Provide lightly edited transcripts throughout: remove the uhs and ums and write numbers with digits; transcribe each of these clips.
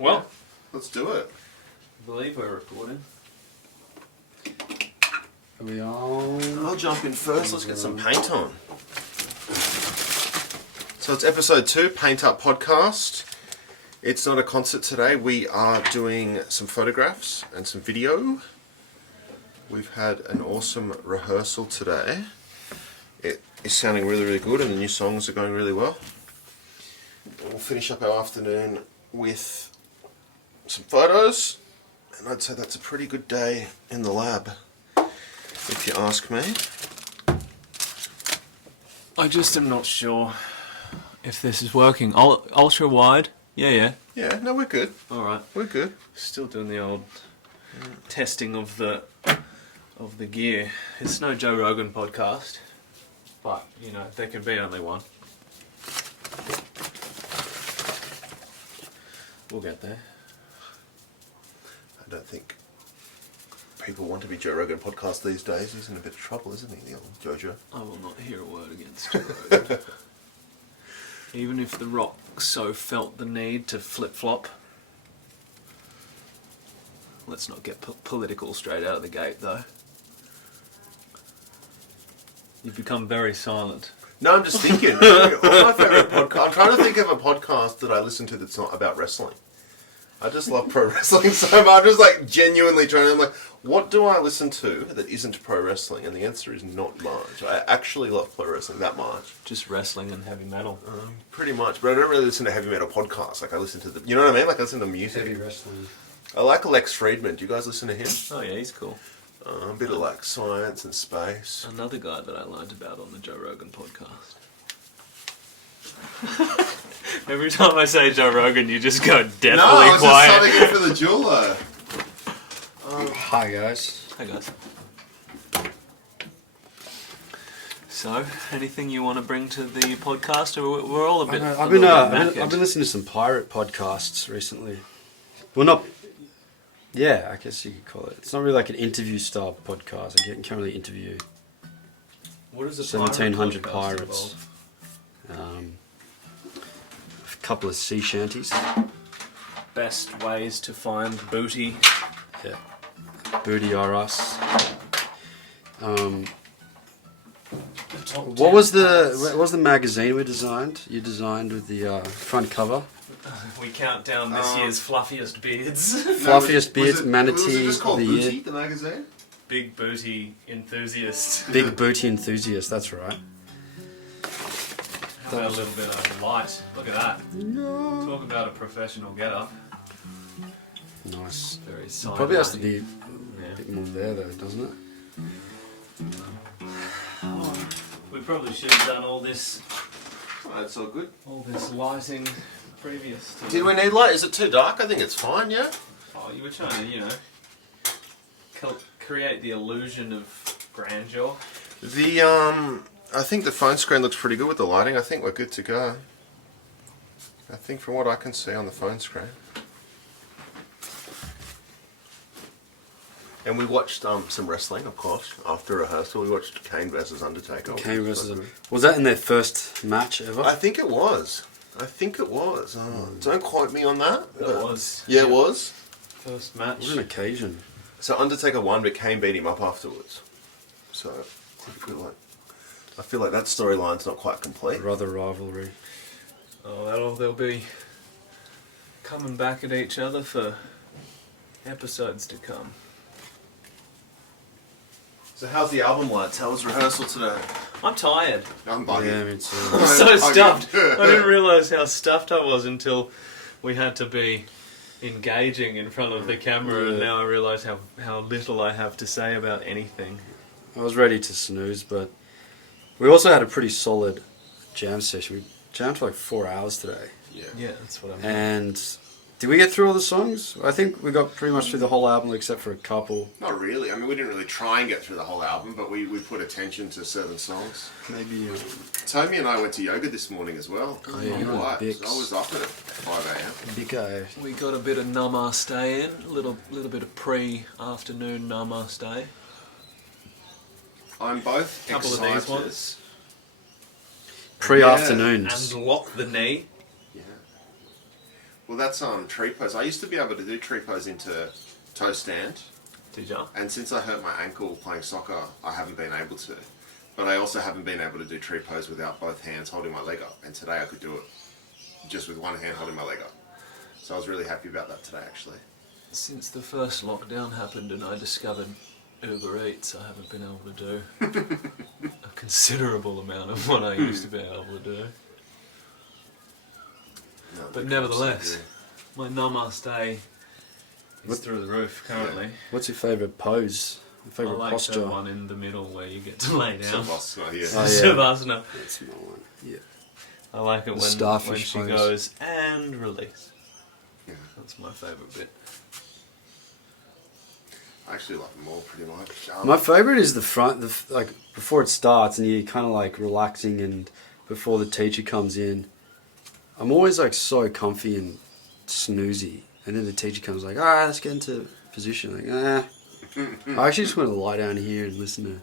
Well, let's do it. I believe we're recording. Are we on? I'll jump in first. Let's get some paint on. So it's episode 2, Paint Up Podcast. It's not a concert today. We are doing some photographs and some video. We've had an awesome rehearsal today. It is sounding really, really good and the new songs are going really well. We'll finish up our afternoon with some photos. And I'd say that's a pretty good day in the lab, if you ask me. I just am not sure if this is working. Ultra wide? Yeah. Yeah, no, we're good. Alright. We're good. Still doing the old testing of the gear. It's no Joe Rogan podcast, but, you know, there can be only one. We'll get there. I don't think people want to be Joe Rogan podcast these days. He's in a bit of trouble, isn't he, the old Jojo? I will not hear a word against Joe Rogan. Even if The Rock so felt the need to flip-flop. Let's not get political straight out of the gate, though. You've become very silent. No, I'm just thinking. All my favourite podcast. I'm trying to think of a podcast that I listen to that's not about wrestling. I just love pro wrestling so much. I'm just like genuinely trying to. I'm like, what do I listen to that isn't pro wrestling? And the answer is not much. I actually love pro wrestling that much. Just wrestling and heavy metal. Pretty much, but I don't really listen to heavy metal podcasts. Like I listen to the, you know what I mean? Like I listen to music. Heavy wrestling. I like Lex Friedman. Do you guys listen to him? Oh yeah, he's cool. A bit of like science and space. Another guy that I learned about on the Joe Rogan podcast. Every time I say Joe Rogan, you just go deathly quiet. No, I was just subbing in for the jeweler. Hi guys. Hey guys. So, anything you want to bring to the podcast, or we're all a bit? I've been listening to some pirate podcasts recently. Well, not. Yeah, I guess you could call it. It's not really like an interview style podcast. I can't really interview. What is a 1700 pirate pirates. A couple of sea shanties. Best ways to find booty. Yeah. Booty are us. What was the magazine we designed? You designed with the front cover. We count down this year's fluffiest beards. Fluffiest beards, manatee. Was it just called the Booty, year. the magazine? Big booty enthusiast. Big booty enthusiast. That's right. How about a little bit of light? Look at that. No. Talk about a professional get-up. Nice. Very silent. Probably has to be a bit more there though, doesn't it? Oh, we probably should have done all this. Oh, that's all good. All this lighting previous to... Did we need light? Is it too dark? I think it's fine, yeah? Oh, you were trying to, you know, create the illusion of grandeur. I think the phone screen looks pretty good with the lighting. I think we're good to go. I think from what I can see on the phone screen. And we watched some wrestling, of course, after rehearsal. We watched Kane versus Undertaker. Kane versus... Was that in their first match ever? I think it was. Don't quote me on that. It was. Yeah, it was. First match. What an occasion. So Undertaker won, but Kane beat him up afterwards. So I feel like that storyline's not quite complete. Brother rivalry. Oh, they'll be coming back at each other for episodes to come. So how's the album, lads? How was rehearsal today? I'm tired. I'm bugging. Yeah, me too. I'm so stuffed. I didn't realise how stuffed I was until we had to be engaging in front of the camera, and now I realise how little I have to say about anything. I was ready to snooze, but we also had a pretty solid jam session. We jammed for like 4 hours today. Yeah, that's what I mean. And did we get through all the songs? I think we got pretty much through the whole album except for a couple. Not really. I mean, we didn't really try and get through the whole album, but we put attention to certain songs. Maybe... Tommy and I went to yoga this morning as well. Oh, yeah, I'm you're on white. Bix. I was up at 5 a.m. Big guy. We got a bit of namaste in, a little bit of pre-afternoon namaste. I'm both Couple excited. of these ones. Pre-afternoons. And lock the knee. Yeah. Well, that's tree pose. I used to be able to do tree pose into toe stand. Did ya? And since I hurt my ankle playing soccer, I haven't been able to. But I also haven't been able to do tree pose without both hands holding my leg up. And today I could do it just with one hand holding my leg up. So I was really happy about that today, actually. Since the first lockdown happened and I discovered Uber Eats, I haven't been able to do a considerable amount of what I used to be able to do. No, But nevertheless, my namaste is through the roof currently. What's your favourite pose? Your I favourite like posture? the one in the middle where you get to lay down. Savasana, yeah. Oh, yeah. Savasana. That's my one. Yeah. I like it The when starfish she pose. goes and release. Yeah. That's my favourite bit. I actually like them all pretty much. My favourite is the front, like before it starts and you're kind of like relaxing and before the teacher comes in. I'm always like so comfy and snoozy. And then the teacher comes like, alright, let's get into position. Like, I actually just want to lie down here and listen to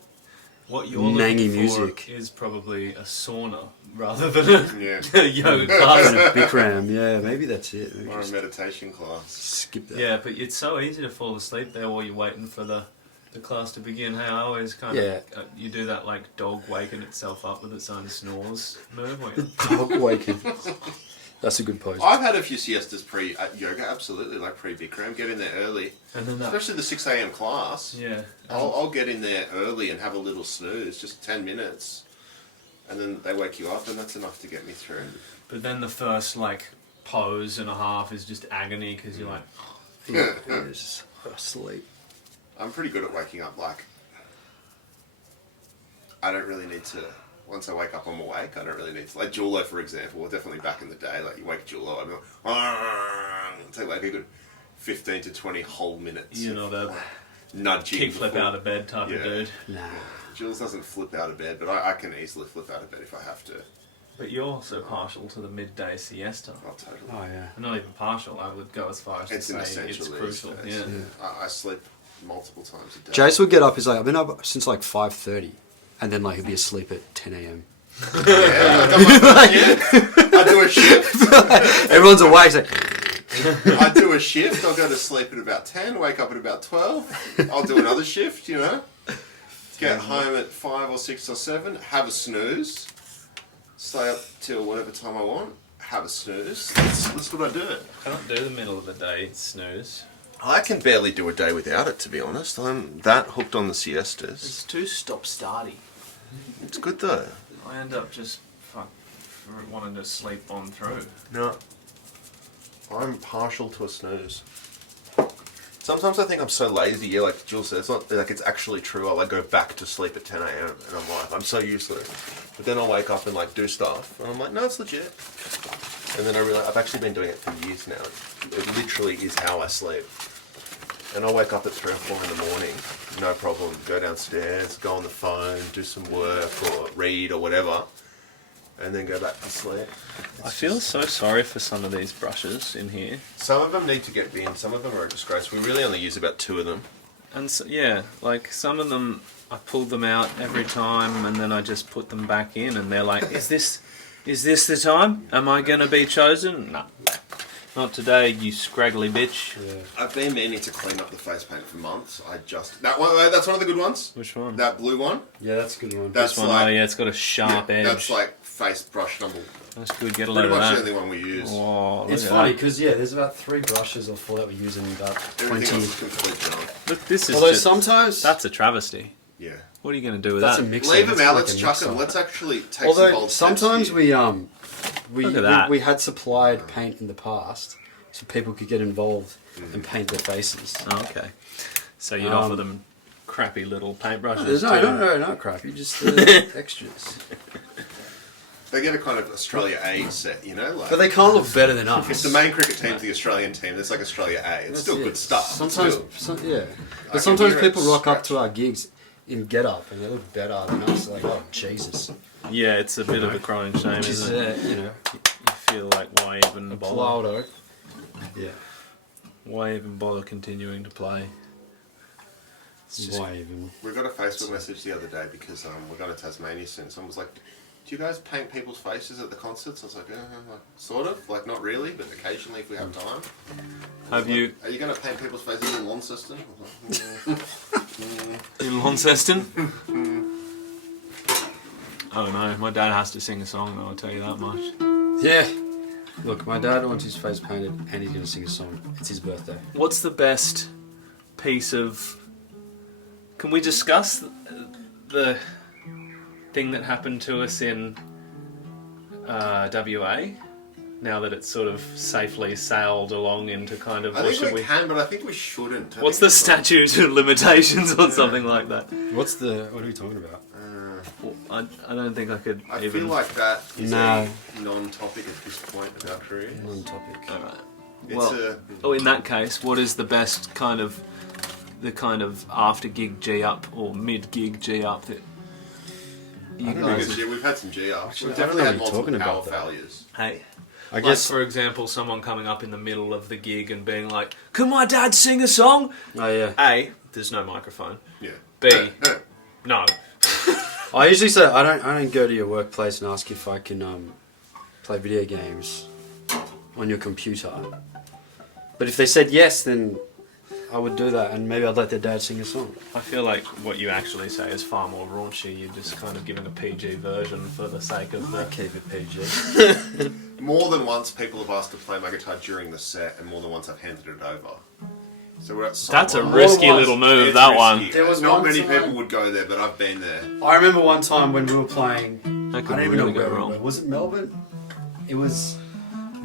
What you're nangy looking for music. is probably a sauna rather than Yeah. a yoga class. And a Bikram. Yeah, maybe that's it. Maybe Or a just meditation class. skip that. Yeah, but it's so easy to fall asleep there while you're waiting for the class to begin. Hey, I always kind Yeah. of you do that like dog waking itself up with its own snores move. Where The dog waking. That's a good pose. I've had a few siestas pre-yoga, absolutely, like pre-Bikram. Get in there early. and then that, Especially the 6 a.m. class. yeah, I'll get in there early and have a little snooze, just 10 minutes. And then they wake you up and that's enough to get me through. but then the first like pose and a half is just agony because you're like, Yeah, it's just asleep. I'm pretty good at waking up, like, I don't really need to, once I wake up, I'm awake. I don't really need to, like Julo, for example, or definitely back in the day, like you wake Julo, I'd be like, it'll take like a good 15 to 20 whole minutes. you know, the Nudging. kick flip before- out of bed type Yeah. of dude. Nah. Jules doesn't flip out of bed, but I can easily flip out of bed if I have to. But you're also partial to the midday siesta. Oh, totally. Oh, yeah. Not even partial. I would go as far as It's to an say it's essential crucial. these Yeah. days. I sleep multiple times a day. Jace would get up, he's like, I've been up since like 5:30. And then like he'll be asleep at 10 a.m. Yeah, I do a shift. Everyone's awake, he's like, I do a shift. I'll go to sleep at about 10, wake up at about 12. I'll do another shift, you know. Get home at 5 or 6 or 7, have a snooze. Stay up till whatever time I want, have a snooze. That's what I do. Can't do the middle of the day snooze. I can barely do a day without it, to be honest. I'm that hooked on the siestas. It's too stop-starty. It's good though. I end up just wanting to sleep on through. No. I'm partial to a snooze. Sometimes I think I'm so lazy, yeah, like Jules said, it's not like it's actually true. I'll like go back to sleep at 10 a.m. and I'm like, I'm so used to it. But then I'll wake up and like do stuff and I'm like, no, it's legit. And then I realize I've actually been doing it for years now. It literally is how I sleep. And I'll wake up at 3 or 4 in the morning, no problem, go downstairs, go on the phone, do some work or read or whatever, and then go back to sleep. I feel so sorry for some of these brushes in here. Some of them need to get binned, some of them are a disgrace. We really only use about 2 of them. And so, yeah, like some of them, I pull them out every time and then I just put them back in and they're like, is this the time? Am I going to be chosen? No. Not today, you scraggly bitch. yeah. I've been meaning to clean up the face paint for months. That one, that's one of the good ones. Which one? That blue one. Yeah, that's a good one. That's This one, like, oh yeah, it's got a sharp edge. That's like face brush number. That's good, get a load Pretty of much that. the only one we use. Oh, look It's at funny that. because there's about 3 brushes or 4 that we use and about Everything 20. else is complete junk. Look, this is Although just, sometimes that's a travesty. Yeah. What are you going to do with that's that? a mixer. Leave them That's out. like Let's a chuck mixer. them. Let's actually take some Although bold steps sometimes here. Look at that. we had supplied paint in the past, so people could get involved and paint their faces. Oh, okay. So you'd offer them crappy little paintbrushes There's too. no, not crappy, just extras. They get a kind of Australia A set, you know? Like, But they can't look better than us. if the main cricket team's the Australian team, it's like Australia A. It's That's still it. good stuff. Sometimes, Still. but can sometimes hear it people rock up scratch. to our gigs in get up and they look better than us. Like, oh Jesus, Yeah, it's a bit of a crying shame, which is isn't it? you You feel like why even bother? applaudo. Yeah. Why even bother continuing to play? It's just, Why even? We got a Facebook message the other day because we're going to Tasmania soon. Someone was like, Do you guys paint people's faces at the concerts? I was like, sort of, like not really, but occasionally if we have time. Have you? Are you going to paint people's faces in Launceston? In Launceston? I don't know. My dad has to sing a song, though, I'll tell you that much. Yeah. Look, my dad wants his face painted and he's going to sing a song. It's his birthday. What's the best piece of... Can we discuss the thing that happened to us in WA? Now that it's sort of safely sailed along into kind of... I think we can, but I think we shouldn't. What's the statute of limitations on something like that? What are we talking about? Well, I don't think I could I even... feel like that is No. a non-topic at this point of our career. Non-topic. Alright. Well, in that case, what is the best kind of... the kind of after-gig G-up or mid-gig G-up that you guys... We've had some G-ups. We've I don't definitely know had what you're talking multiple power about, though. failures. Hey. I guess... for example, someone coming up in the middle of the gig and being like, "Can my dad sing a song?" Oh, yeah. A, there's no microphone. Yeah. B, no. I usually say I don't go to your workplace and ask if I can play video games on your computer. But if they said yes, then I would do that, and maybe I'd let their dad sing a song. I feel like what you actually say is far more raunchy. You're just kind of giving a PG version for the sake of the... Keep it PG. More than once, people have asked to play my guitar during the set, and more than once I've handed it over. So we're at That's a someone- risky More little move, It's that risky. one. There was Not one many time- people would go there, but I've been there. I remember one time when we were playing. That I could don't even really know go where wrong. we were. Was it Melbourne? It was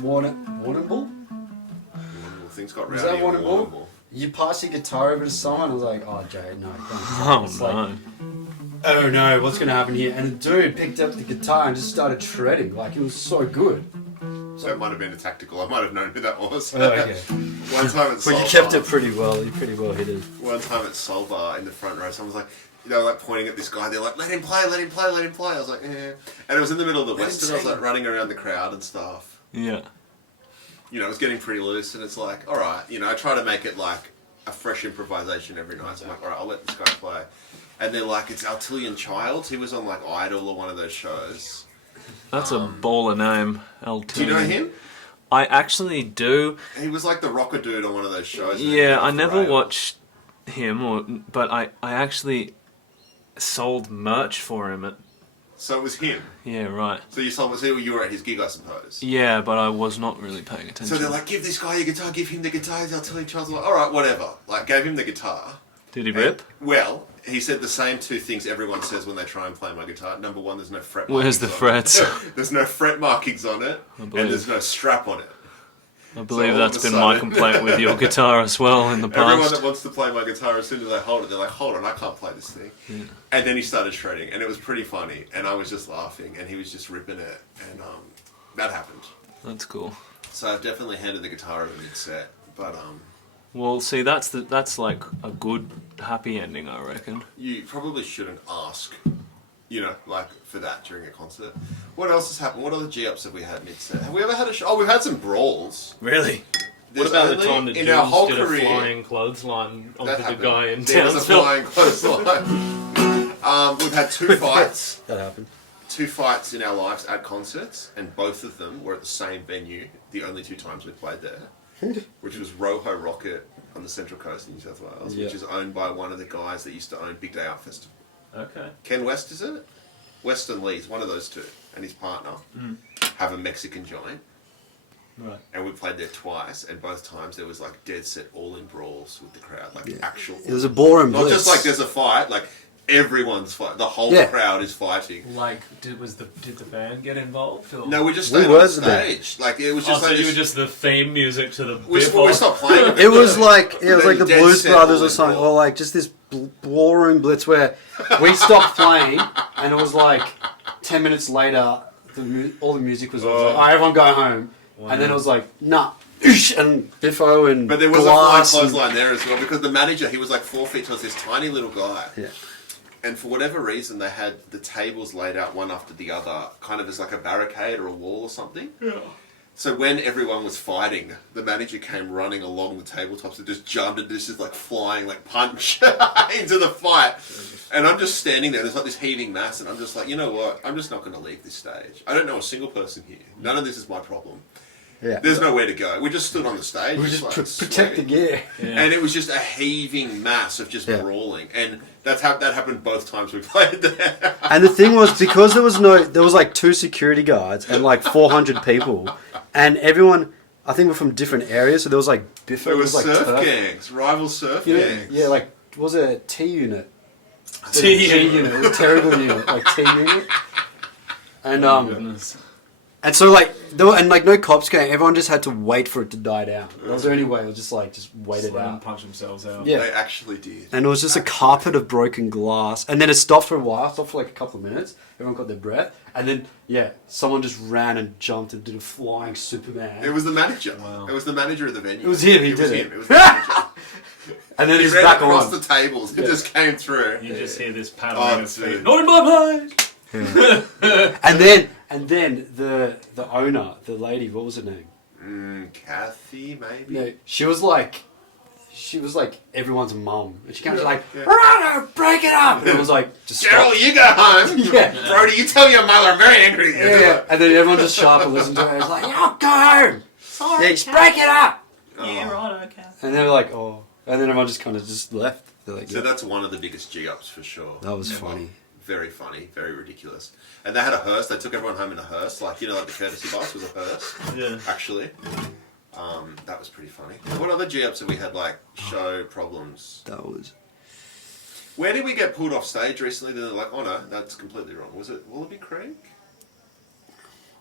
Warrnambool? Well, things got Was rowdy. that in Warrnambool? Warrnambool. You pass your guitar over to someone, I was like, "Oh, Jay, no." Don't. Oh, It's no. like, oh no, what's going to happen here? And the dude picked up the guitar and just started shredding. Like, it was so good. So it might have been a tactical. I might have known who that was. Oh, okay. One time at But you Soul kept Bar- it pretty well. You pretty well hidden. One time at Soul Bar in the front row, someone was like, they were like pointing at this guy. They're like, "Let him play, let him play, let him play." I was like, "Eh." And it was in the middle of the Let him Western. I was sing. like running around the crowd and stuff. Yeah. You know, it was getting pretty loose, and it's like, all right, you know, I try to make it like a fresh improvisation every night. So I'm like, all right, I'll let this guy play. And they're like, "It's Altillian Childs. He was on like Idol or one of those shows." That's a baller name, LT. Do you know him? I actually do. He was like the rocker dude on one of those shows. Yeah, I never watched him, but I actually sold merch for him at... So it was him. Yeah, right. So you were at his gig, I suppose. Yeah, but I was not really paying attention. So they're like, "Give this guy your guitar, give him the guitar." Altillian Childs. I'm like, all right, whatever. Like, gave him the guitar. Did he rip? Well, he said the same two things everyone says when they try and play my guitar. Number one, there's no fret Where's the markings on it. frets? There's no fret markings on it, and believe. there's no strap on it. I believe all that's of a been my sudden- complaint with your guitar as well in the Everyone past. that wants to play my guitar, as soon as they hold it, they're like, "Hold on, I can't play this thing." Yeah. And then he started shredding, and it was pretty funny, and I was just laughing, and he was just ripping it, and that happened. That's cool. So I've definitely handed the guitar over mid-set, but Well, see, that's like a good happy ending, I reckon. you probably shouldn't ask, you know, like for that during a concert. What else has happened? What other G-ups have we had mid-set? Have we ever had a show? Oh, we've had some brawls. Really? There's What about the only- time that in our whole Jules did career, a flying clothesline that onto the happened. guy in There was a Townsville? flying clothesline. We've had two fights. That happened. Two fights in our lives at concerts, and both of them were at the same venue, the only two times we played there, which was Roho Rocket on the Central Coast in New South Wales, Yeah. which is owned by one of the guys that used to own Big Day Out Festival. Okay. Ken West, is it? Weston Lee's, one of those two, and his partner have a Mexican joint, Right. and we played there twice, and both times there was like dead set all-in brawls with the crowd, like actual... It was a ballroom Not blitz. just like there's a fight, like everyone's fighting, the whole Yeah. crowd is fighting. Like, did the band get involved? Or? No, we just We stayed were on the band. stage. Like it was Oh, just so like you were just the theme music to the we biffos? stopped playing. It was like the Dead Blues set Brothers or all-in something, brawl. or like just this ballroom blitz where we stopped playing, and it was like 10 minutes later, all the music was on. It was like, all right, everyone go home, and then it was like, nah, and Biffo and But there was a flying glass and- clothesline there as well because the manager, he was like 4 feet tall, this tiny little guy. Yeah. And for whatever reason, they had the tables laid out one after the other, kind of as like a barricade or a wall or something. Yeah. So when everyone was fighting, the manager came running along the tabletops and just jumped and just like flying like punch into the fight. And I'm just standing there. There's like this heaving mass, and I'm just like, you know what? I'm just not going to leave this stage. I don't know a single person here. None of this is my problem. Yeah. There's nowhere to go. We just stood on the stage. We just like, protect the gear. Yeah. And it was just a heaving mass of just brawling. And that happened both times we played there. And the thing was, because there was like 2 security guards and like 400 people, and everyone, I think, were from different areas. So there was like biffos. There was like surf turf. gangs, rival surf Yeah, gangs. yeah, like was it a T unit? T unit, it was a terrible unit, like T unit. And Goodness. and so like there were, and like no cops came. Everyone just had to wait for it to die down. That was the only way. It was just wait it out. Punch themselves out. Yeah. They actually did. And it was just a carpet of broken glass. And then it stopped for a while, stopped for like a couple of minutes. Everyone got their breath. And then, someone just ran and jumped and did a flying Superman. It was the manager. Wow. It was the manager of the venue. It was him, he It did was it. him. It was the manager. And then He he's ran back across on. the tables. It just came through. You just hear this paddling of dude. feet. Not in my place! And then the owner, the lady, what was her name? Kathy, maybe? No, she was like everyone's mum. And she came to like, Rana, break it up! And it was like, just stop. Gerald, you go home. Yeah. Brody, you tell your mother I'm very angry. Yeah. And then everyone just sharp and listened to her. It's like, go home! Sorry, Just break it up! Yeah, right, okay. And they were like, oh. And then everyone just kind of just left. They're like, So that's one of the biggest G-ups for sure. That was funny. Very funny, very ridiculous. And they had a hearse. They took everyone home in a hearse. Like, like the courtesy bus was a hearse. Yeah. Actually. That was pretty funny. What other G-ups have we had, like, show problems? That was... Where did we get pulled off stage recently? They're like, oh no, that's completely wrong. Was it Wallaby Creek?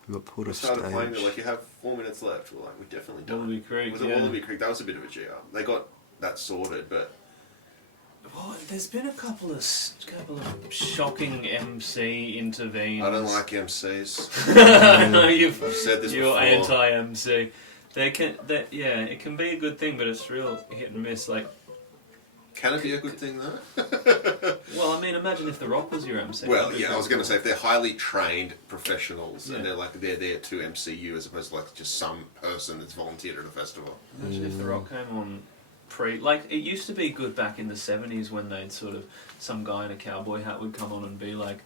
We got pulled We off started stage. playing, they're like, you have 4 minutes left. We're like, we definitely don't. Wallaby Creek, Was it yeah. Wallaby Creek? That was a bit of a G-up. They got that sorted, but... Well, there's been a couple of shocking MC intervenes. I don't like MCs. You've I've said this You're before. anti-MC. It can be a good thing, but it's real hit and miss. Like, Can it be a good thing, though? well, I mean, imagine if The Rock was your MC. Well, yeah, I was going to say, if they're highly trained professionals and Yeah. they're there to MC you as opposed to like just some person that's volunteered at a festival. Imagine if The Rock came on like, it used to be good back in the 70s when they'd sort of, some guy in a cowboy hat would come on and be like,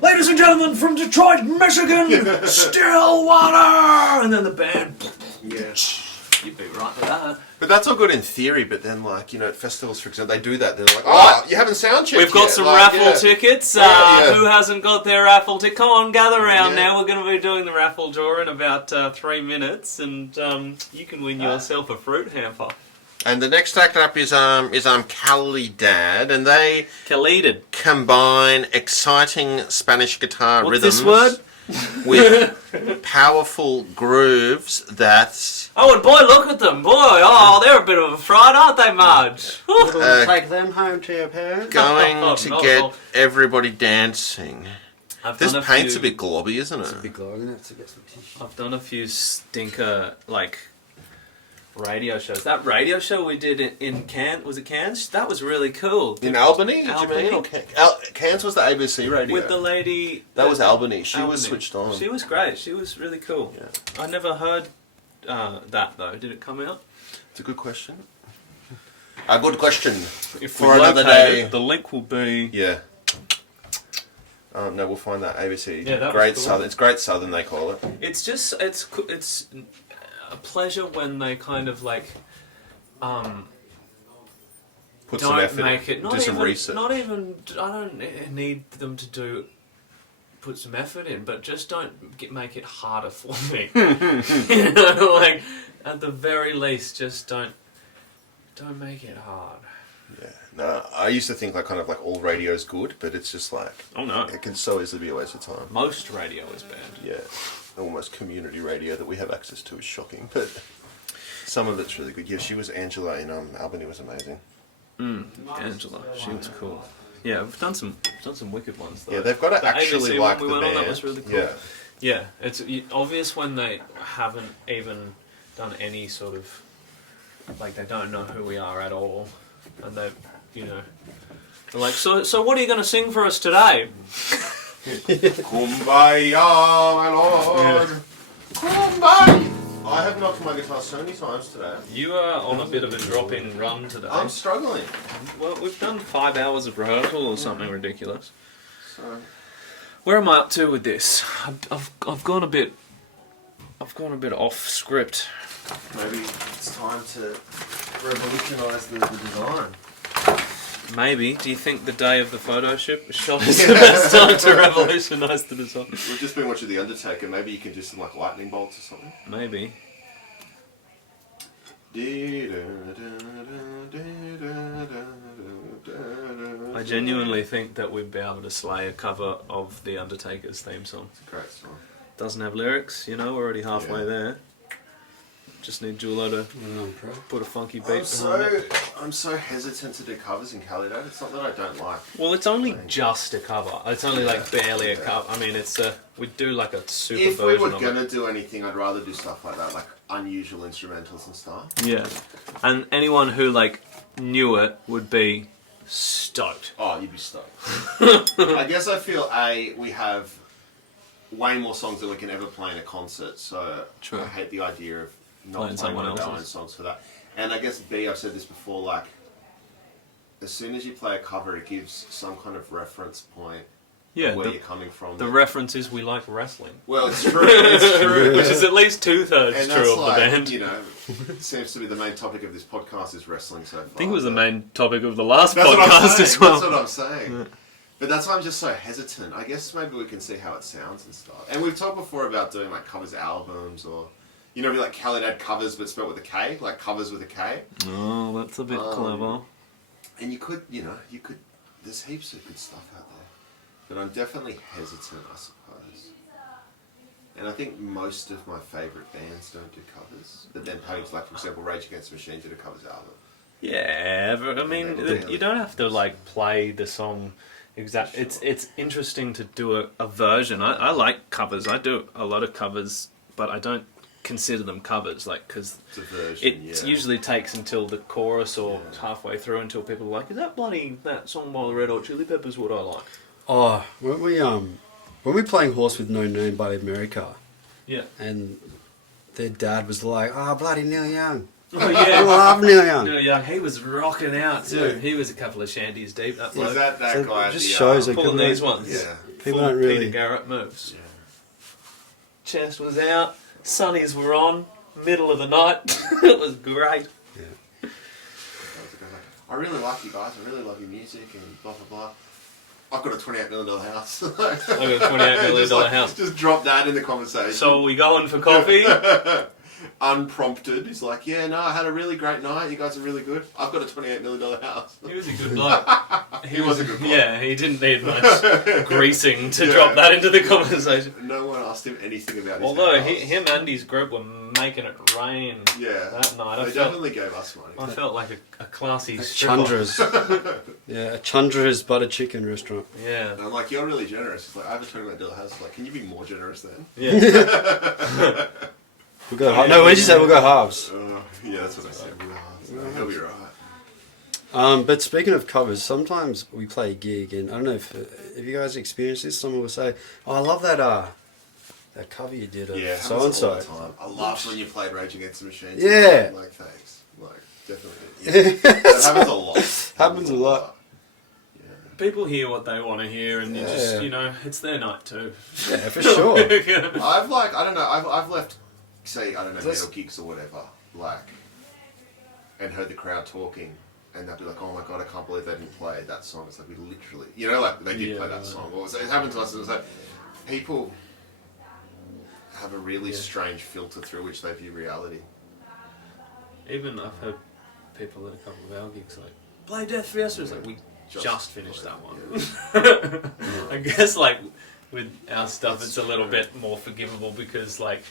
ladies and gentlemen from Detroit, Michigan, Stillwater! And then the band, Yeah. you'd be right with that. But that's all good in theory, but then like, at festivals, for example, they do that. They're like, oh, you haven't sound checked We've got yet. some Like, raffle tickets. Yeah. Who hasn't got their raffle ticket? Come on, gather round Yeah. now. We're going to be doing the raffle draw in about 3 minutes, and you can win yourself a fruit hamper. And the next act up is Kallidad, and they Kallidad. combine exciting Spanish guitar What's rhythms this word? with powerful grooves that Oh, and boy, look at them. Boy, oh, they're a bit of a fright, aren't they, Marge? Take them home to your parents. going to No, get no. everybody dancing. This done a paint's a few- bit globby, isn't it? Big guy, I'm gonna have to get some tissue. I've done a few stinker, like, radio shows. That radio show we did in Cairns, was it Cairns? That was really cool. In Albany, did Albany. you mean? Or Cairns was the ABC radio. With the lady... That was Albany. She Albany. was switched on. She was great. She was really cool. Yeah. I never heard that, though. Did it come out? It's a good question. A good question. If For another day. the link will be... Yeah. No, we'll find that ABC. Yeah, that was Great cool. Southern. It's Great Southern, they call it. It's just... It's a pleasure when they kind of, like... Put some don't effort make in. it. Not Do even, some research. Not even. I don't need them to put some effort in, but just don't make it harder for me. You know, like at the very least, just don't make it hard. Yeah. No, I used to think like kind of like all radio's good, but it's just like Oh no, it can so easily be a waste of time. most radio is bad. Yeah. Almost community radio that we have access to is shocking, but some of it's really good. Yeah, she was Angela in Albany was amazing. Angela, she was cool. Yeah, we've done some wicked ones though. Yeah, they've got to The actually ABC like one we the went on, band. that was really cool. Yeah. Yeah, it's obvious when they haven't even done any sort of, like they don't know who we are at all, and they, they're like, so what are you going to sing for us today? Kumbaya, my lord. Kumbaya. I have knocked my guitar so many times today. You are on a bit of a drop-in run today. I'm struggling. Well, we've done 5 hours of rehearsal or something ridiculous. So Where am I up to with this? I've gone a bit off script. maybe it's time to revolutionise the design. Maybe. Do you think the day of the photo shoot shot is the best time to revolutionise the design? We've just been watching The Undertaker. Maybe you can do some like lightning bolts or something. Maybe. I genuinely think that we'd be able to slay a cover of The Undertaker's theme song. It's a great song. Doesn't have lyrics, you know, we're already halfway there. Just need Julo to put a funky beat behind it. I'm so hesitant to do covers in Kallidad. It's not that I don't like. Well, it's only just a cover. It's only like barely a cover. I mean, it's we'd do like a super If we version were of gonna it. do anything, I'd rather do stuff like that, like unusual instrumentals and stuff. Yeah, and anyone who like knew it would be stoked. Oh, you'd be stoked. I guess I feel we have way more songs than we can ever play in a concert, so True. I hate the idea of not Playing playing one someone of our own else's. songs for that. And I guess B, I've said this before, like as soon as you play a cover, it gives some kind of reference point Yeah, of where the, you're coming from. the reference is we like wrestling. Well, it's true. It's true. Which is at least 2/3 And true that's of like, the band. you know, seems to be the main topic of this podcast is wrestling so far. I think it was the but- main topic of the last That's what I'm podcast saying. as well. That's what I'm saying. But that's why I'm just so hesitant. I guess maybe we can see how it sounds and stuff. And we've talked before about doing like covers albums or, you know, like Kallidad covers but spelled with a K, like covers with a K. Oh, that's a bit clever. And you could, there's heaps of good stuff out there. But I'm definitely hesitant, I suppose. And I think most of my favourite bands don't do covers. But then Pages, like for example, Rage Against the Machine did a covers album. Yeah, but I mean, really you don't have to like play the song exactly. Sure. It's interesting to do a version. I like covers. I do a lot of covers, but I don't consider them covers, like because It's a version, it usually takes until the chorus or halfway through until people are like, "Is that song by the Red Hot Chili Peppers what I like?" Oh, when we playing Horse with No Name by America, Yeah. and their dad was like, "Oh, bloody Neil Young." Oh I yeah. love Neil Young. Neil Young, he was rocking out too. Yeah. He was a couple of shanties deep. That bloke. Was that So guy? it just at the, shows that pulling people these don't- ones. Yeah. People Full don't really. Peter Garrett moves. Yeah. Chest was out. Sunnies were on. Middle of the night. It was great. I really like you guys. I really love your music and blah blah blah. I've got a $28 million house. I've got a $28 million house. Just drop that in the conversation. So are we going for coffee? Unprompted, he's like, yeah, no, I had a really great night. You guys are really good. I've got a $28 million house. He was a good bloke. He was a good bloke. Yeah, he didn't need much greasing to drop that into the conversation. No one asked him anything about his Although house. him and his group were making it rain Yeah. that night. They definitely gave us money. I felt like a classy stripper. Chandra's. Yeah, a Chandra's butter chicken restaurant. Yeah. And I'm like, you're really generous. He's like, I have a $20 million house. I'm like, can you be more generous then? Yeah. We'll go. No, what did you say? We'll go halves. Yeah, that's what I said. He'll be right. But speaking of covers, sometimes we play a gig, and I don't know if you guys experienced this. Someone will say, "Oh, I love that cover you did of Yeah, so and so." I loved when you played Rage Against the Machine. Yeah. Like, thanks. Like, definitely. Yeah. That happens a lot. Happens a lot. People hear what they want to hear, and you just, it's their night too. Yeah, for sure. I've I don't know, I've left, say, I don't know, That's- metal gigs or whatever, like, and heard the crowd talking, and they'll be like, oh my god, I can't believe they didn't play that song. It's like, we literally, like, they did play that song. Or it happened to us, it was like, people have a really strange filter through which they view reality. Even I've heard people at a couple of our gigs like, play Death Fiesta. It's like, we just finished that one. I guess like with our stuff it's a little bit more forgivable because like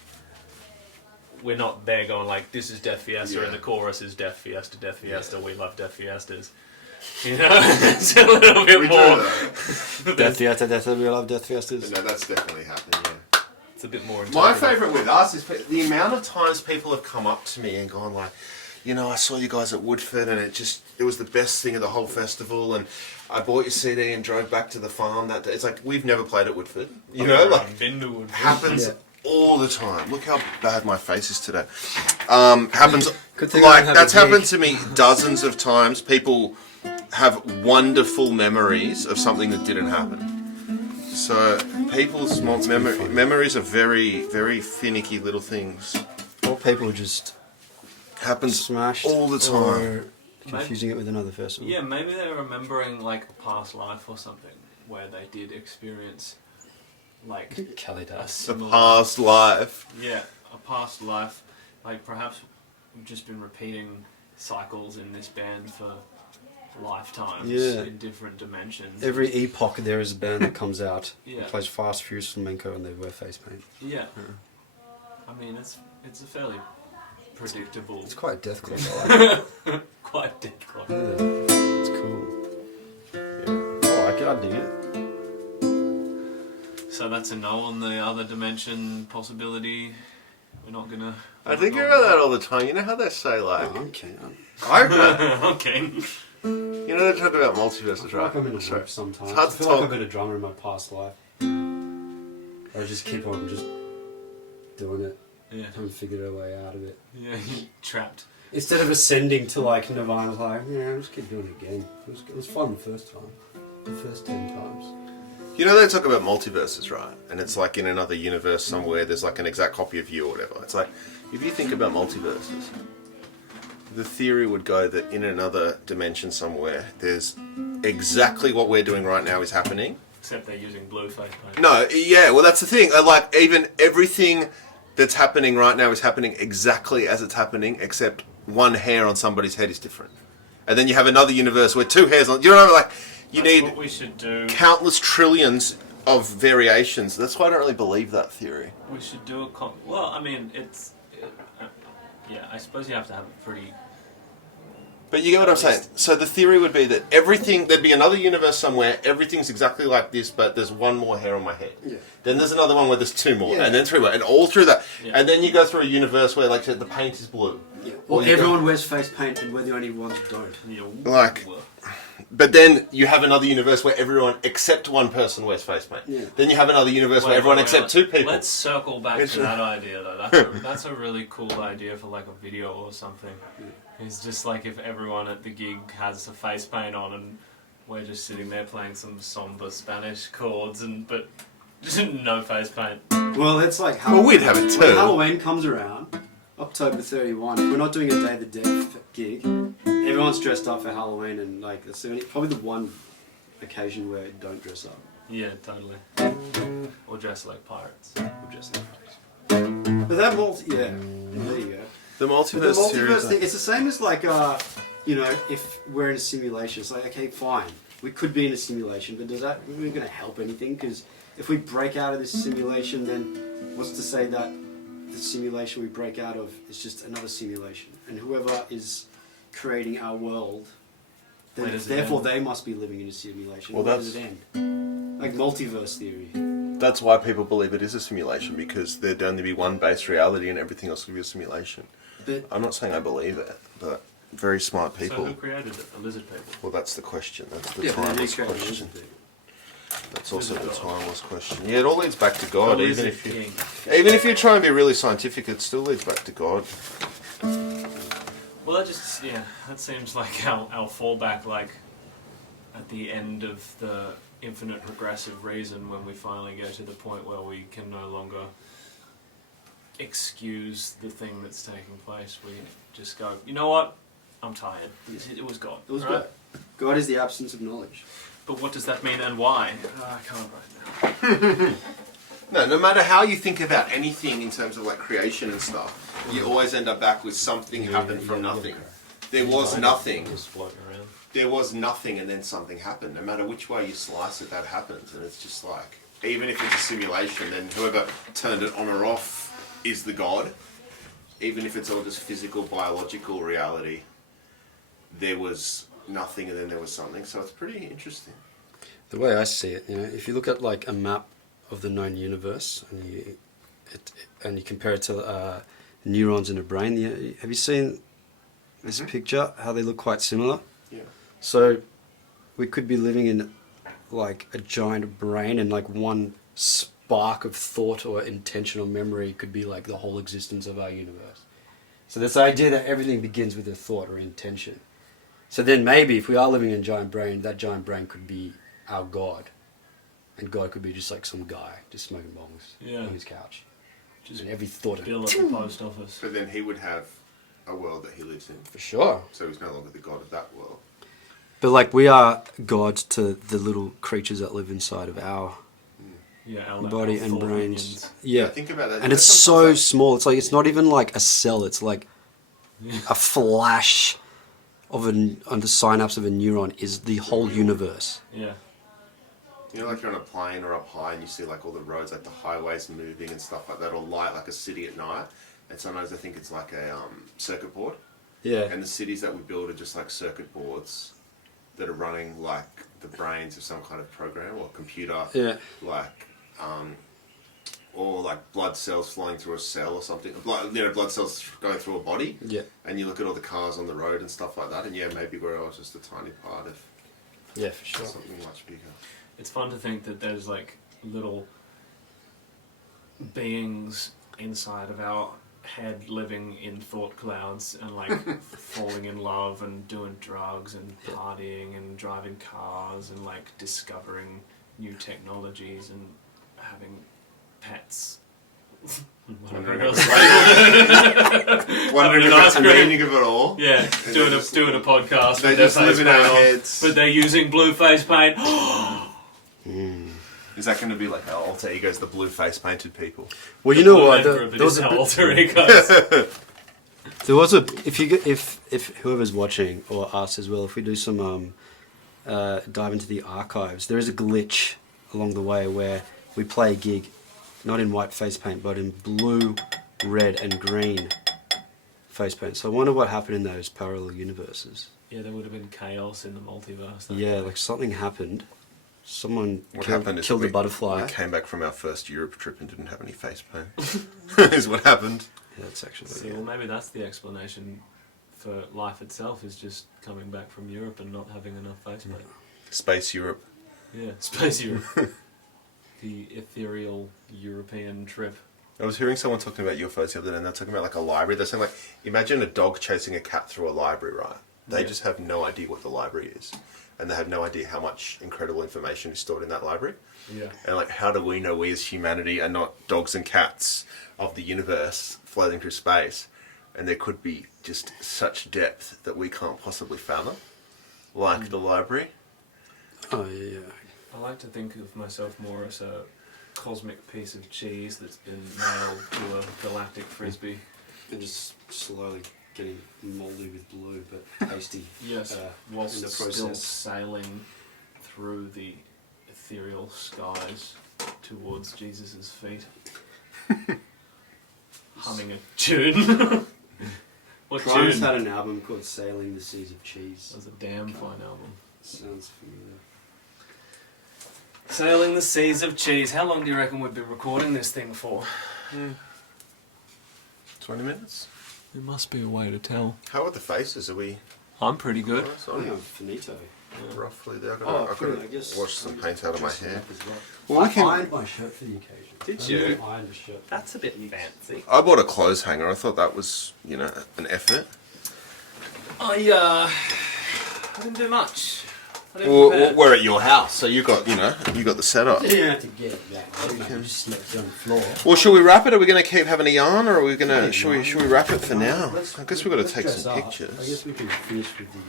we're not there going like, this is Death Fiesta and the chorus is Death Fiesta, we love Death Fiestas. You know, it's a little bit We more. do Death Fiesta, we love Death Fiestas. No, that's definitely happened, yeah. It's a bit more. My interpretive. favourite with us is the amount of times people have come up to me and gone like, I saw you guys at Woodford and it was the best thing of the whole festival, and I bought your CD and drove back to the farm that day. It's like, we've never played at Woodford, I've never been to Woodford. happens all the time. Look how bad my face is today. Happens Good thing I like don't have that's a gig. happened to me dozens of times. People have wonderful memories of something that didn't happen. So people's memories are very, very finicky little things. Or people just Happens smashed all the time. or confusing it with another festival. Yeah, maybe they're remembering like a past life or something where they did experience like Kallidad. A similar, past life. yeah, a past life. Like perhaps we've just been repeating cycles in this band for lifetimes Yeah. in different dimensions. Every epoch there is a band that comes out Yeah. and plays Fast, Furious, Flamenco, and they wear face paint. Yeah. I mean, it's a fairly predictable. It's quite a death club. I like it. Quite difficult. Yeah, it's cool. Oh, I dig it. So that's a no on the other dimension possibility. We're not gonna. I think about that all the time. You know how they say like, Oh, okay. Okay. you know they talk about multiverses, I feel right? like I'm in a Sorry. loop sometimes. It's hard I to feel like talk. I've been a drummer in my past life. I just keep on just doing it. Yeah. Haven't figured a way out of it. Yeah. Trapped. Instead of ascending to like Nirvana, I was like, yeah, I'll just keep doing it again. It was fun the first time. The first 10 times. You know they talk about multiverses, right? And it's like in another universe somewhere, there's like an exact copy of you or whatever. It's like, if you think about multiverses, the theory would go that in another dimension somewhere, there's exactly what we're doing right now is happening. Except they're using blue face paint. No, yeah, well that's the thing. Like even everything that's happening right now is happening exactly as it's happening, except one hair on somebody's head is different. And then you have another universe where two hairs on, you know, like you That's need what we should do. countless trillions of variations. That's why I don't really believe that theory. We should do a well, I mean, yeah, I suppose you have to have a pretty. But you get what I'm saying? So the theory would be that there'd be another universe somewhere, everything's exactly like this, but there's one more hair on my head. Yeah. Then there's another one where there's two more, Yeah. and then three more, and all through that. Yeah. And then you go through a universe where, like, the paint is blue. Yeah. Or Or you everyone wears face paint and we're the only ones who don't. Yeah, Like- But then you have another universe where everyone except one person wears face paint. Yeah. Then you have another universe where everyone except two people. Let's circle back It's to a- that idea though. That's a really cool idea for like a video or something. It's just like if everyone at the gig has a face paint on and we're just sitting there playing some somber Spanish chords but no face paint. Well, it's like Well, we'd have it When too. Halloween comes around, October 31, if we're not doing a Day of the Dead gig, everyone's dressed up for Halloween and like that's probably the one occasion where don't dress up. Yeah, totally. Or dress like pirates. Or dress like pirates. But that there you go. The But the multiverse theory. multiverse thing, it's the same as like, if we're in a simulation, it's like, okay, fine, we could be in a simulation, but does that really going to help anything? Because if we break out of this simulation, then what's to say that the simulation we break out of is just another simulation? And whoever is creating our world, Where then does it therefore end? they must be living in a simulation. Well, Where does it end? Like multiverse theory. That's why people believe it is a simulation, because there'd only be one base reality and everything else would be a simulation. But I'm not saying I believe it, but very smart So people. who created it? The lizard people. Well, that's the question. That's the yeah, but timeless they create question. music. That's also the God. timeless question. Yeah, it all leads back to God. The Even lizard if you, king. even if you try and be really scientific, it still leads back to God. Well, that seems like our fallback, like at the end of the infinite regressive reason, when we finally get to the point where we can no longer excuse the thing that's taking place. We just go, you know what? I'm tired. It was God. It was right? God. God is the absence of knowledge. But what does that mean and why? I can't right now. No matter how you think about anything in terms of like creation and stuff, you always end up back with something happened from nothing. There was nothing. Just floating around. There was nothing and then something happened. No matter which way you slice it, that happens. And it's just like, even if it's a simulation, then whoever turned it on or off is the God. Even if it's all just physical, biological reality, there was nothing and then there was something. So it's pretty interesting. The way I see it, if you look at like a map of the known universe and you compare it to neurons in a brain, have you seen this picture? How they look quite similar. Yeah. So we could be living in like a giant brain, and like one spark of thought or intention or memory could be like the whole existence of our universe. So this idea that everything begins with a thought or intention. So then maybe if we are living in a giant brain, that giant brain could be our God. And God could be just like some guy just smoking bongs on his couch. Just and every thought Bill at the post office. But then he would have a world that he lives in. For sure. So he's no longer the god of that world. But like we are gods to the little creatures that live inside of our body and brains. Minions. Yeah. Think about that. And it's so small. It's like it's not even like a cell. It's like a flash of on the synapse of a neuron is the whole universe. Yeah. You know, like you're on a plane or up high and you see like all the roads, like the highways moving and stuff like that, or light like a city at night. And sometimes I think it's like a circuit board. Yeah. And the cities that we build are just like circuit boards that are running like the brains of some kind of program or computer. Yeah. Like, or like blood cells flowing through a cell or something. Blood cells going through a body. Yeah. And you look at all the cars on the road and stuff like that, and yeah, maybe we're all just a tiny part of For sure. something much bigger. It's fun to think that there's like little beings inside of our head living in thought clouds and like falling in love and doing drugs and partying and driving cars and like discovering new technologies and having pets. Wondering else. Wondering about the meaning of it all. Yeah, doing a podcast. They with their just live face in our paint on, heads. but they're using blue face paint. Is that going to be like our alter egos, the blue face painted people? Well, you know Blue what? Man Group, it There was is a our bit- alter egos. There was a if whoever's watching or us as well, if we do some dive into the archives, there is a glitch along the way where we play a gig, not in white face paint, but in blue, red, and green face paint. So I wonder what happened in those parallel universes. Yeah, there would have been chaos in the multiverse. Yeah, like something happened. Someone killed is the butterfly. We came back from our first Europe trip and didn't have any face paint. Is what happened. Yeah, that's actually. See, well, maybe that's the explanation for life itself, is just coming back from Europe and not having enough face paint. Space Europe. Yeah, space Europe. The ethereal European trip. I was hearing someone talking about UFOs the other day, and they're talking about like a library. They're saying like, imagine a dog chasing a cat through a library, right? They just have no idea what the library is. And they have no idea how much incredible information is stored in that library. Yeah. And like, how do we know we as humanity are not dogs and cats of the universe floating through space? And there could be just such depth that we can't possibly fathom, like the library. Oh yeah. I like to think of myself more as a cosmic piece of cheese that's been nailed to a galactic frisbee. And just slowly getting mouldy with blue, but tasty. Yes, whilst in the still process. sailing through the ethereal skies towards Jesus' feet. Humming a tune. What Crimes tune? had an album called "Sailing the Seas of Cheese." That was a damn fine album. Sounds familiar. Sailing the Seas of Cheese. How long do you reckon we've been recording this thing for? 20 minutes. There must be a way to tell. How are the faces? Are we I'm pretty good. I think I'm finito. roughly there? I've Oh, got cool, I to guess wash some paint out of my hair. Well, we I can- ironed my shirt for the occasion. Did I you? really ironed a shirt. That's a bit fancy. I bought a clothes hanger. I thought that was, an effort. I didn't do much. I didn't Well, prepare. we're at your house, so you got the setup. You didn't have to get it that way, mate. You just slept on the floor. Well, should we wrap it? Are we going to keep having a yarn, or are we going Yeah, to? Should we wrap it for now? I guess we've got to let's take dress some up. I pictures. guess we can finish with the.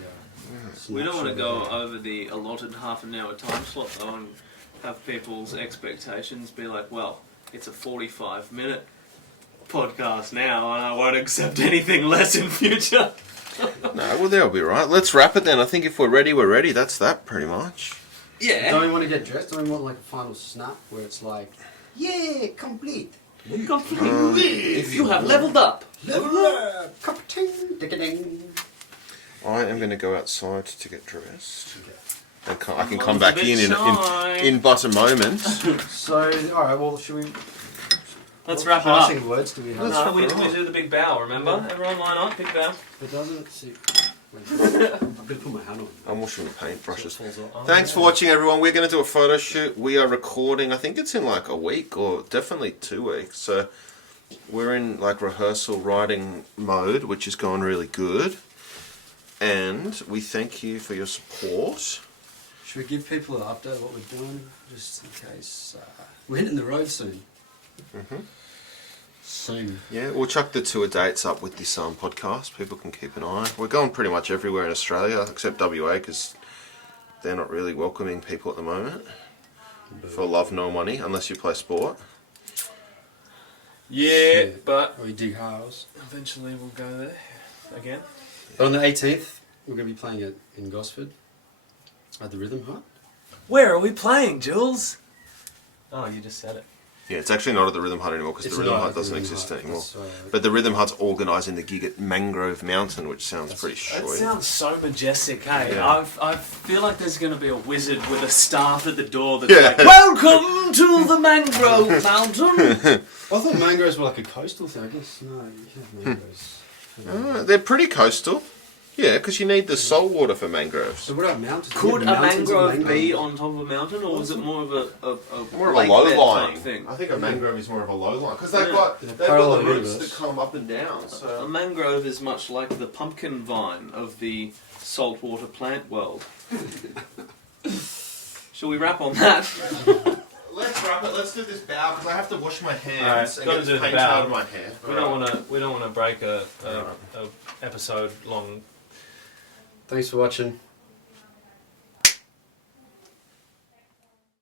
We don't want to snapshot go of over the allotted half an hour time slot though and have people's expectations be like, well, it's a 45-minute podcast now and I won't accept anything less in future. No, well, they'll be right. Let's wrap it then. I think if we're ready, we're ready. That's that pretty much. Yeah. Don't we want to get dressed? Don't we want like a final snap where it's like, yeah, complete. If you have leveled up. Level up, cup-ting, dick-a-ding. I am going to go outside to get dressed. Okay. And I can Mine's come a back bit in shy. but a moment. So, alright, well, should we... Let's What wrap it up. passing words do we have? No, we do the big bow, remember? Everyone line up, big bow. It doesn't see. I'm going to put my hand on. I'm washing the paintbrushes. So it falls off. Thanks for watching, everyone. We're going to do a photo shoot. We are recording, I think it's in like a week or definitely 2 weeks. So we're in like rehearsal writing mode, which is going really good. And we thank you for your support. Should we give people an update of what we're doing, just in case? We're hitting the road soon. Soon. Yeah, we'll chuck the tour dates up with this podcast. People can keep an eye. We're going pretty much everywhere in Australia, except WA, because they're not really welcoming people at the moment. For love, no money, unless you play sport. Yeah, but Or we dig holes. eventually we'll go there again. But on the 18th, we're going to be playing it in Gosford at the Rhythm Hut. Where are we playing, Jules? Oh, you just said it. Yeah, it's actually not at the Rhythm Hut anymore because It's the Rhythm not Hut at the doesn't Rhythm exist Hut, anymore. that's, But the Rhythm Hut's organising the gig at Mangrove Mountain, which sounds pretty That sweet. sounds so majestic, hey? Yeah. I feel like there's going to be a wizard with a staff at the door that's Yeah. like, welcome to the Mangrove Mountain! I thought mangroves were like a coastal thing. I guess no, you have mangroves. They're pretty coastal. Yeah, because you need the salt water for mangroves. So what about mountains? Could a Mountains of mangrove be mangrove? on top of a mountain, or was it more of a More of a lake low bed line. type thing? I think a mangrove is more of a low line because they've Yeah. got In a they've got parallel the roots universe. that come up and down. A So mangrove is much like the pumpkin vine of the saltwater plant world. Shall we wrap on that? let's wrap it. Let's do this bow because I have to wash my hands Alright, and gotta get do this the paint bow. out of my hair. We don't want to break a episode long. Thanks for watching.